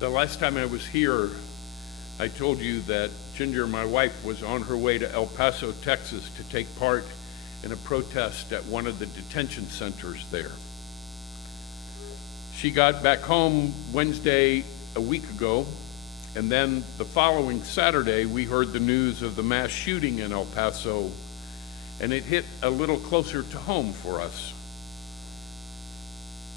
The last time I was here, I told you that Ginger, my wife, was on her way to El Paso, Texas to take part in a protest at one of the detention centers there. She got back home Wednesday a week ago, and then the following Saturday we heard the news of the mass shooting in El Paso, and it hit a little closer to home for us.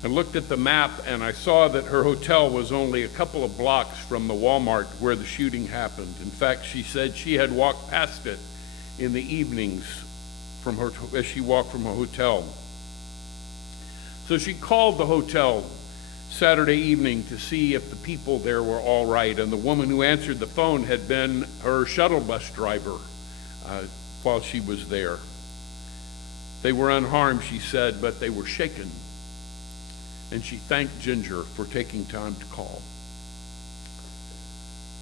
I looked at the map and I saw that her hotel was only a couple of blocks from the Walmart where the shooting happened. In fact, she said she had walked past it in the evenings as she walked from her hotel. So she called the hotel Saturday evening to see if the people there were all right, and the woman who answered the phone had been her shuttle bus driver while she was there. They were unharmed, she said, but they were shaken. And she thanked Ginger for taking time to call.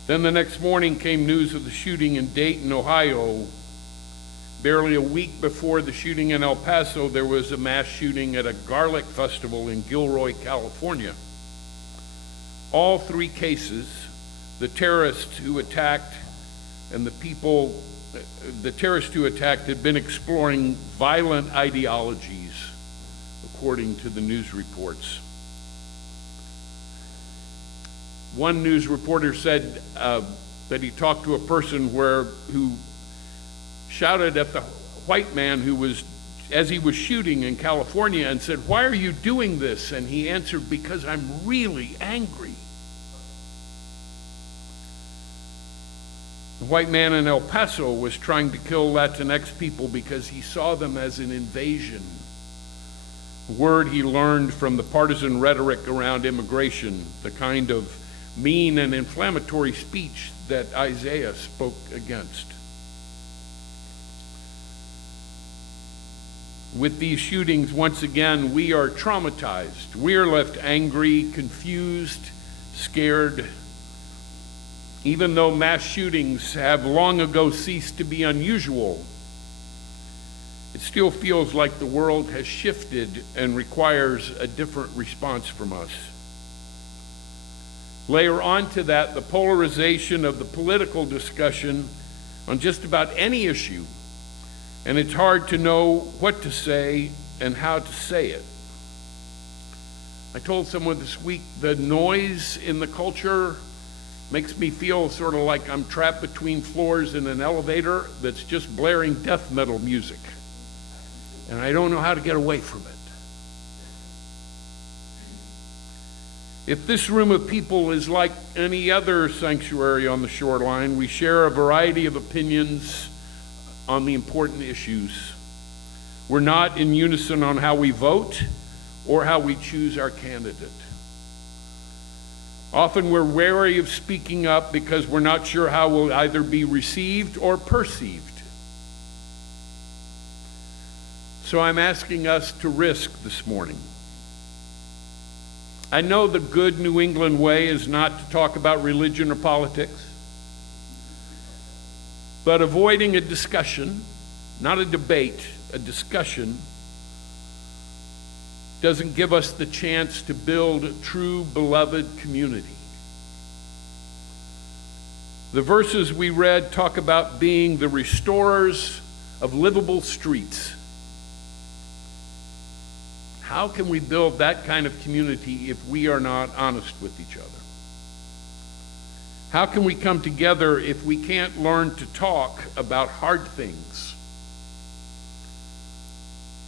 Then the next morning came news of the shooting in Dayton, Ohio. Barely a week before the shooting in El Paso, there was a mass shooting at a garlic festival in Gilroy, California. All three cases, the terrorist who attacked and the terrorist who attacked had been exploring violent ideologies, according to the news reports. One news reporter said that he talked to a person who shouted at the white man as he was shooting in California and said, "Why are you doing this?" And he answered, "Because I'm really angry." The white man in El Paso was trying to kill Latinx people because he saw them as an invasion. A word he learned from the partisan rhetoric around immigration, the kind of mean and inflammatory speech that Isaiah spoke against. With these shootings, once again, we are traumatized. We are left angry, confused, scared. Even though mass shootings have long ago ceased to be unusual, it still feels like the world has shifted and requires a different response from us. Layer onto that the polarization of the political discussion on just about any issue, and it's hard to know what to say and how to say it. I told someone this week the noise in the culture makes me feel sort of like I'm trapped between floors in an elevator that's just blaring death metal music, and I don't know how to get away from it. If this room of people is like any other sanctuary on the shoreline, we share a variety of opinions on the important issues. We're not in unison on how we vote or how we choose our candidate. Often we're wary of speaking up because we're not sure how we'll either be received or perceived. So I'm asking us to risk this morning. I know the good New England way is not to talk about religion or politics, but avoiding a discussion, not a debate, a discussion, doesn't give us the chance to build true beloved community. The verses we read talk about being the restorers of livable streets. How can we build that kind of community if we are not honest with each other? How can we come together if we can't learn to talk about hard things?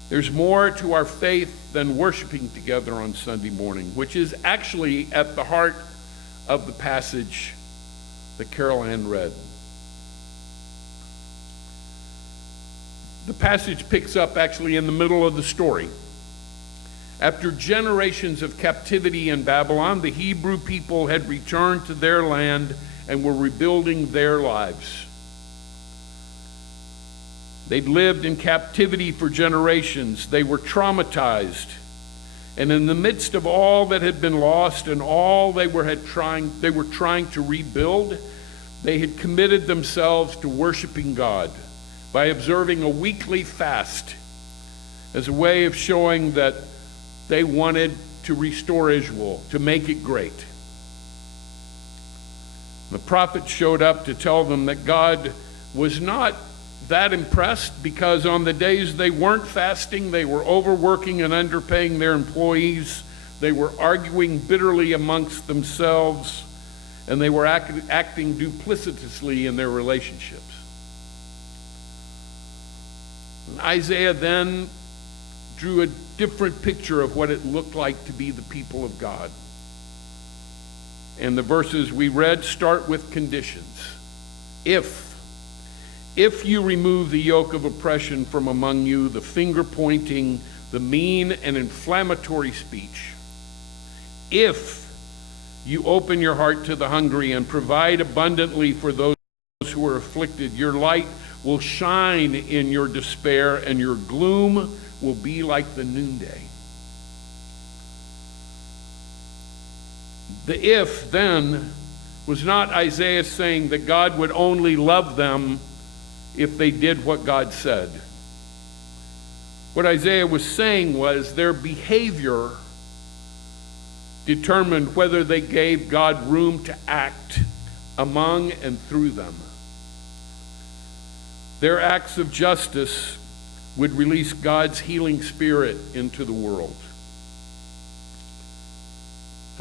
There's more to our faith than worshiping together on Sunday morning, which is actually at the heart of the passage that Carol Ann read. The passage picks up actually in the middle of the story. After generations of captivity in Babylon, the Hebrew people had returned to their land and were rebuilding their lives. They'd lived in captivity for generations. They were traumatized. And in the midst of all that had been lost and all they were trying to rebuild, they had committed themselves to worshiping God by observing a weekly fast as a way of showing that they wanted to restore Israel, to make it great. The prophet showed up to tell them that God was not that impressed, because on the days they weren't fasting, they were overworking and underpaying their employees. They were arguing bitterly amongst themselves, and they were acting duplicitously in their relationships. And Isaiah then drew a different picture of what it looked like to be the people of God. And the verses we read start with conditions. If you remove the yoke of oppression from among you, the finger pointing, the mean and inflammatory speech, if you open your heart to the hungry and provide abundantly for those who are afflicted, your light will shine in your despair, and your gloom will be like the noonday. The if then was not Isaiah saying that God would only love them if they did what God said. What Isaiah was saying was their behavior determined whether they gave God room to act among and through them. Their acts of justice would release God's healing spirit into the world.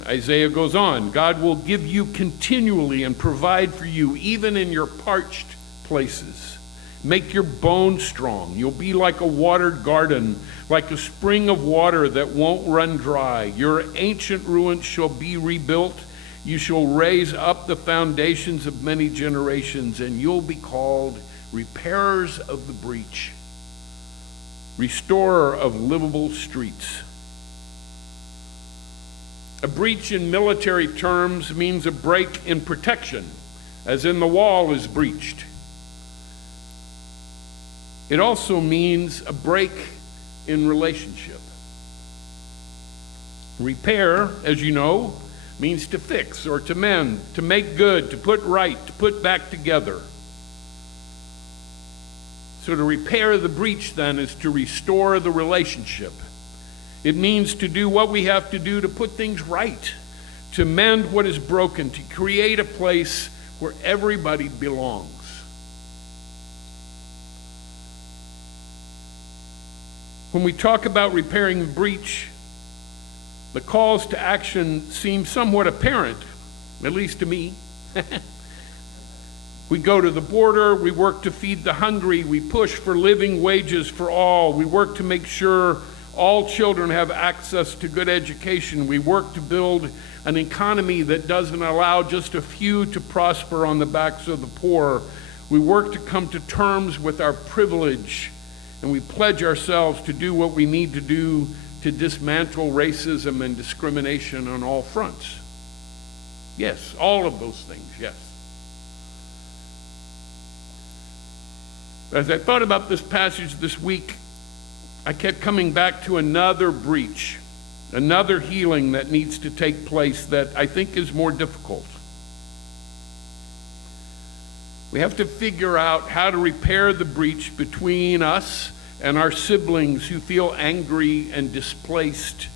Isaiah goes on, God will give you continually and provide for you, even in your parched places. Make your bones strong. You'll be like a watered garden, like a spring of water that won't run dry. Your ancient ruins shall be rebuilt. You shall raise up the foundations of many generations, and you'll be called repairers of the breach, restorer of livable streets. A breach in military terms means a break in protection, as in the wall is breached. It also means a break in relationship. Repair, as you know, means to fix or to mend, to make good, to put right, to put back together. So to repair the breach, then, is to restore the relationship. It means to do what we have to do to put things right, to mend what is broken, to create a place where everybody belongs. When we talk about repairing the breach, the calls to action seem somewhat apparent, at least to me. We go to the border, we work to feed the hungry, we push for living wages for all, we work to make sure all children have access to good education, we work to build an economy that doesn't allow just a few to prosper on the backs of the poor. We work to come to terms with our privilege, and we pledge ourselves to do what we need to do to dismantle racism and discrimination on all fronts. Yes, all of those things, yes. As I thought about this passage this week, I kept coming back to another breach, another healing that needs to take place that I think is more difficult. We have to figure out how to repair the breach between us and our siblings who feel angry and displaced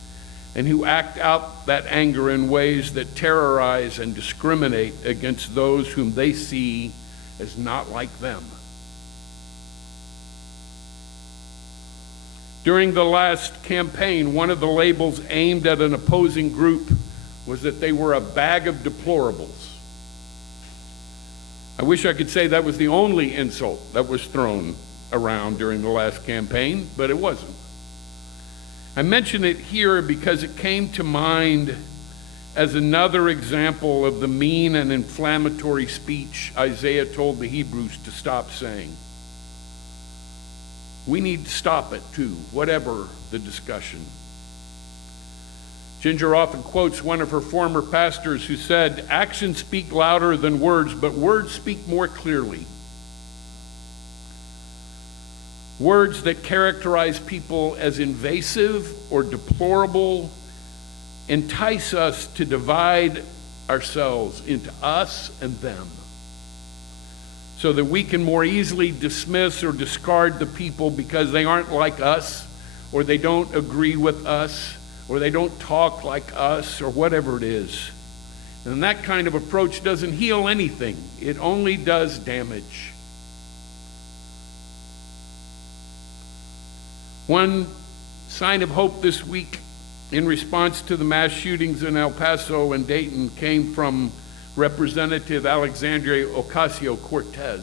and who act out that anger in ways that terrorize and discriminate against those whom they see as not like them. During the last campaign, one of the labels aimed at an opposing group was that they were a bag of deplorables. I wish I could say that was the only insult that was thrown around during the last campaign, but it wasn't. I mention it here because it came to mind as another example of the mean and inflammatory speech Isaiah told the Hebrews to stop saying. We need to stop it too, whatever the discussion. Ginger often quotes one of her former pastors who said, "Actions speak louder than words, but words speak more clearly." Words that characterize people as invasive or deplorable entice us to divide ourselves into us and them, so that we can more easily dismiss or discard the people because they aren't like us, or they don't agree with us, or they don't talk like us, or whatever it is. And that kind of approach doesn't heal anything. It only does damage. One sign of hope this week in response to the mass shootings in El Paso and Dayton came from Representative Alexandria Ocasio-Cortez,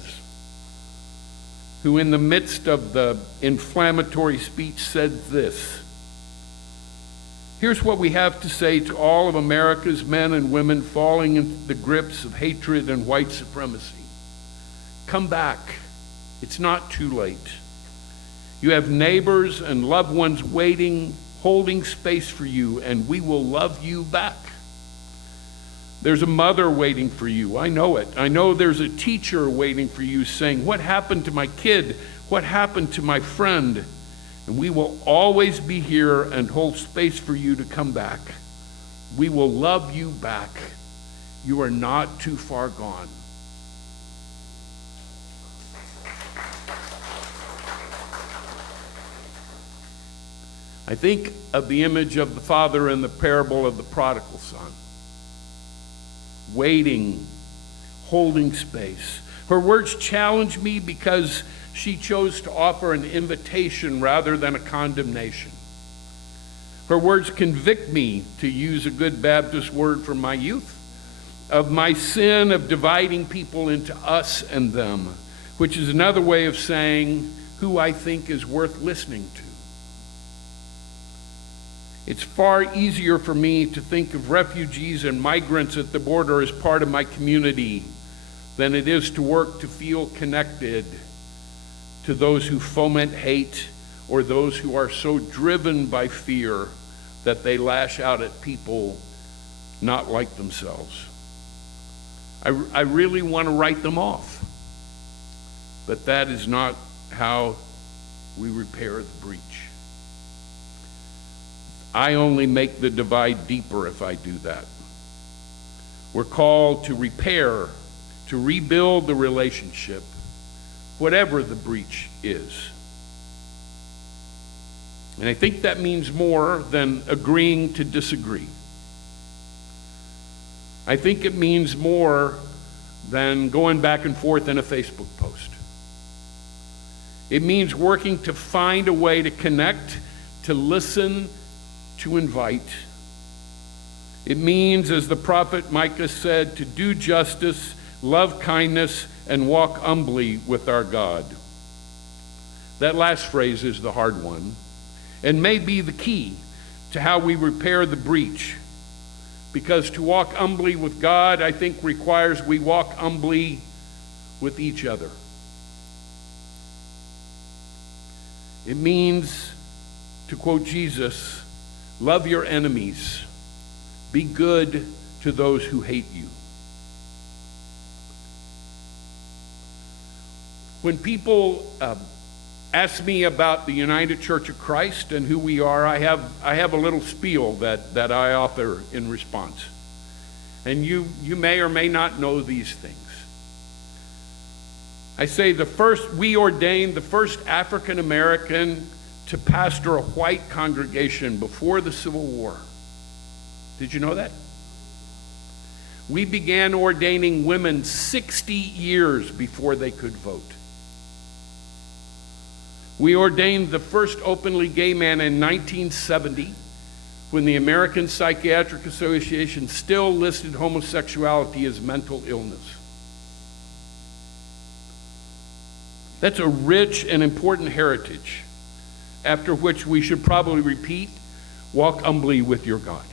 who in the midst of the inflammatory speech said this: "Here's what we have to say to all of America's men and women falling into the grips of hatred and white supremacy. Come back. It's not too late. You have neighbors and loved ones waiting, holding space for you, and we will love you back. There's a mother waiting for you. I know it. I know there's a teacher waiting for you saying, 'What happened to my kid? What happened to my friend?' And we will always be here and hold space for you to come back. We will love you back. You are not too far gone." I think of the image of the father in the parable of the prodigal son, waiting, holding space. Her words challenge me because she chose to offer an invitation rather than a condemnation. Her words convict me, to use a good Baptist word from my youth, of my sin of dividing people into us and them, which is another way of saying who I think is worth listening to. It's far easier for me to think of refugees and migrants at the border as part of my community than it is to work to feel connected to those who foment hate or those who are so driven by fear that they lash out at people not like themselves. I really want to write them off, but that is not how we repair the breach. I only make the divide deeper if I do that. We're called to repair, to rebuild the relationship, whatever the breach is. And I think that means more than agreeing to disagree. I think it means more than going back and forth in a Facebook post. It means working to find a way to connect, to listen, to invite. It means, as the prophet Micah said, to do justice, love kindness, and walk humbly with our God. That last phrase is the hard one, and may be the key to how we repair the breach. Because to walk humbly with God, I think, requires we walk humbly with each other. It means, to quote Jesus, love your enemies, be good to those who hate you. When people ask me about the United Church of Christ and who we are, I have a little spiel that I author in response. And you may or may not know these things. I say we ordained the first African American to pastor a white congregation before the Civil War. Did you know that? We began ordaining women 60 years before they could vote. We ordained the first openly gay man in 1970, when the American Psychiatric Association still listed homosexuality as mental illness. That's a rich and important heritage, after which we should probably repeat, walk humbly with your God.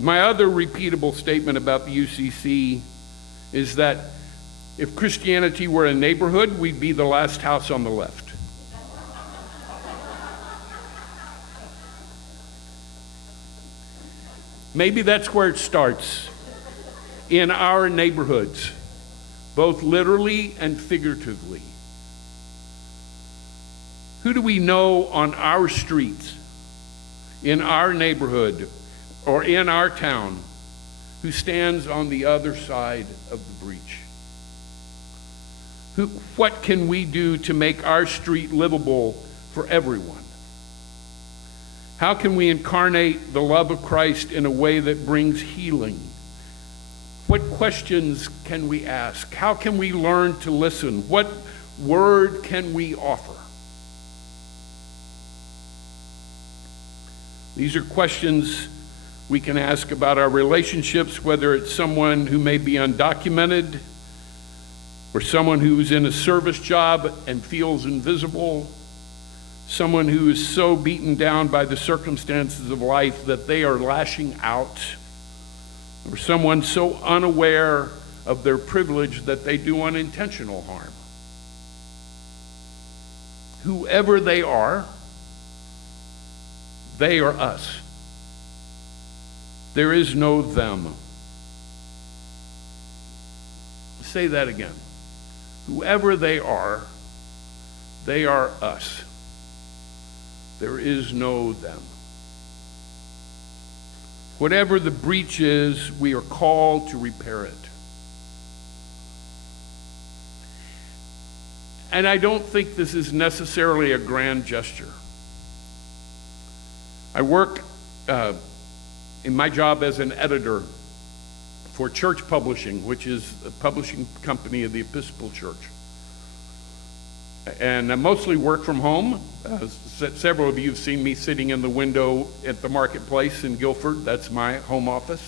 My other repeatable statement about the UCC is that if Christianity were a neighborhood, we'd be the last house on the left. Maybe that's where it starts, in our neighborhoods, both literally and figuratively. Who do we know on our streets, in our neighborhood, or in our town, who stands on the other side of the breach? What can we do to make our street livable for everyone? How can we incarnate the love of Christ in a way that brings healing? What questions can we ask? How can we learn to listen? What word can we offer? These are questions we can ask about our relationships, whether it's someone who may be undocumented, or someone who's in a service job and feels invisible, someone who is so beaten down by the circumstances of life that they are lashing out, or someone so unaware of their privilege that they do unintentional harm. Whoever they are us. There is no them. Say that again. Whoever they are us. There is no them. Whatever the breach is, we are called to repair it. And I don't think this is necessarily a grand gesture. I work in my job as an editor for Church Publishing, which is a publishing company of the Episcopal Church. And I mostly work from home. Several of you have seen me sitting in the window at the marketplace in Guilford. That's my home office.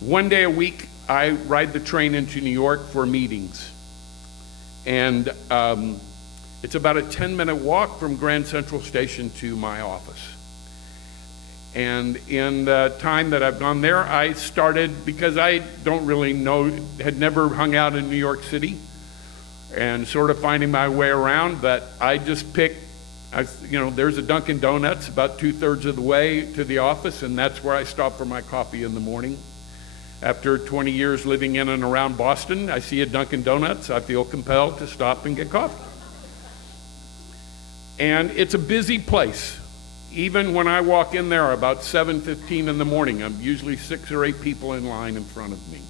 One day a week, I ride the train into New York for meetings. And it's about a 10-minute walk from Grand Central Station to my office. And in the time that I've gone there, I started, because I don't really know, had never hung out in New York City, and sort of finding my way around, that I just picked, there's a Dunkin' Donuts about 2/3 of the way to the office, and that's where I stop for my coffee in the morning. After 20 years living in and around Boston, I see a Dunkin' Donuts, I feel compelled to stop and get coffee. And it's a busy place. Even when I walk in there about 7:15 in the morning, I'm usually 6 or 8 people in line in front of me.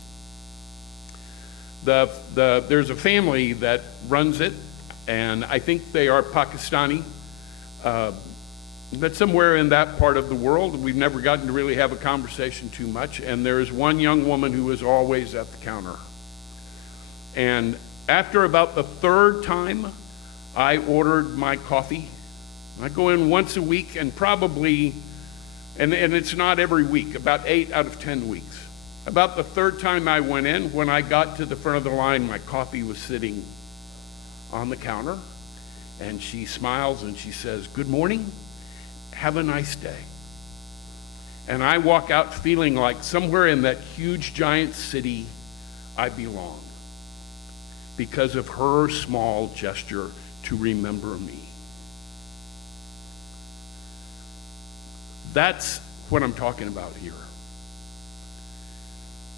There's a family that runs it, and I think they are Pakistani, but somewhere in that part of the world. We've never gotten to really have a conversation too much, and there's one young woman who is always at the counter. And after about the 3rd time I ordered my coffee, I go in once a week, and probably, and it's not every week, about 8 out of 10 weeks. About the 3rd time I went in, when I got to the front of the line, my coffee was sitting on the counter, and she smiles and she says, "Good morning, have a nice day." And I walk out feeling like somewhere in that huge giant city I belong, because of her small gesture to remember me. That's what I'm talking about here.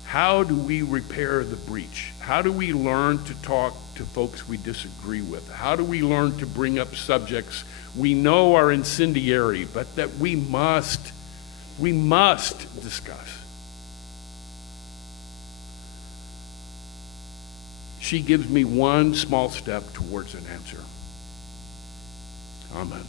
How do we repair the breach? How do we learn to talk to folks we disagree with? How do we learn to bring up subjects we know are incendiary, but that we must discuss? She gives me one small step towards an answer. Amen.